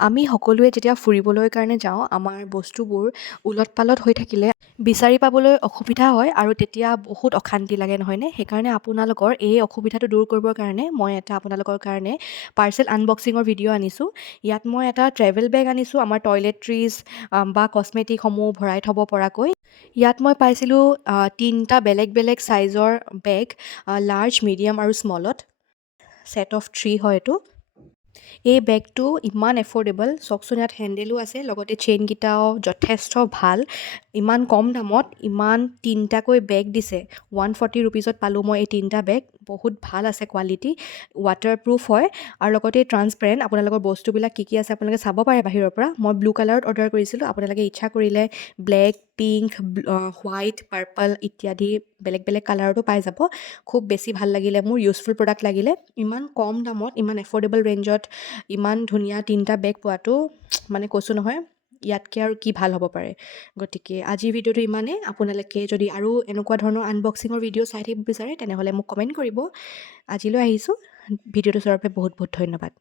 আমি সকলোৱে যেতিয়া ফুৰিবলৈ কাৰণে যাওঁ আমাৰ বস্তুবোৰ ওলট-পালট হৈ থাকিলে বিচাৰি পাবলৈ অসুবিধা হয় আৰু তেতিয়া বহুত অশান্তি লাগে নহয়নে? সেইকাৰণে আপোনালোকৰ এই অসুবিধাটো দূৰ কৰিবৰ কাৰণে মই এটা আপোনালোকৰ কাৰণে পাৰ্চেল আনবক্সিঙৰ ভিডিঅ' আনিছোঁ। ইয়াত মই এটা ট্ৰেভেল বেগ আনিছোঁ আমাৰ টয়লেট্ৰিজ বা কছমেটিকসমূহ ভৰাই থ'ব পৰাকৈ। ইয়াত মই পাইছিলোঁ 3টা বেলেগ বেলেগ ছাইজৰ বেগ, লাৰ্জ, মিডিয়াম আৰু স্মলত। ছেট অফ 3 হয় এইটো। এই বেগটো ইমান এফৰ্ডেবল, চাওকচোন ইয়াত হেণ্ডেলো আছে, লগতে চেইনকেইটাও যথেষ্ট ভাল। ইমান কম দামত ইমান 3টাকৈ বেগ দিছে। 140 ৰুপিজত পালোঁ মই এই 3টা বেগ। বহুত ভাল আছে কোৱালিটি, ৱাটাৰপ্ৰুফ হয় আৰু লগতে ট্ৰান্সপেৰেণ্ট। আপোনালোকৰ বস্তুবিলাক কি কি আছে আপোনালোকে চাব পাৰে বাহিৰৰ পৰা। মই ব্লু কালাৰত অৰ্ডাৰ কৰিছিলোঁ, আপোনালোকে ইচ্ছা কৰিলে ব্লেক, পিংক, হোৱাইট, পাৰ্পল ইত্যাদি বেলেগ বেলেগ কালাৰতো পাই যাব। খুব বেছি ভাল লাগিলে মোৰ, ইউজফুল প্ৰডাক্ট লাগিলে। ইমান কম দামত, ইমান এফৰ্ডেবল ৰেঞ্জত ইমান ধুনীয়া 3টা বেগ পোৱাটো মানে কৈছোঁ নহয়, ইয়াতকৈ আৰু কি ভাল হ'ব পাৰে। গতিকে আজিৰ ভিডিঅ'টো ইমানেই। আপোনালোকে যদি আৰু এনেকুৱা ধৰণৰ আনবক্সিঙৰ ভিডিঅ' চাই থাকিব বিচাৰে তেনেহ'লে মোক কমেণ্ট কৰিব। আজিলৈ আহিছোঁ। ভিডিঅ'টো চোৱাৰ বাবে বহুত বহুত ধন্যবাদ।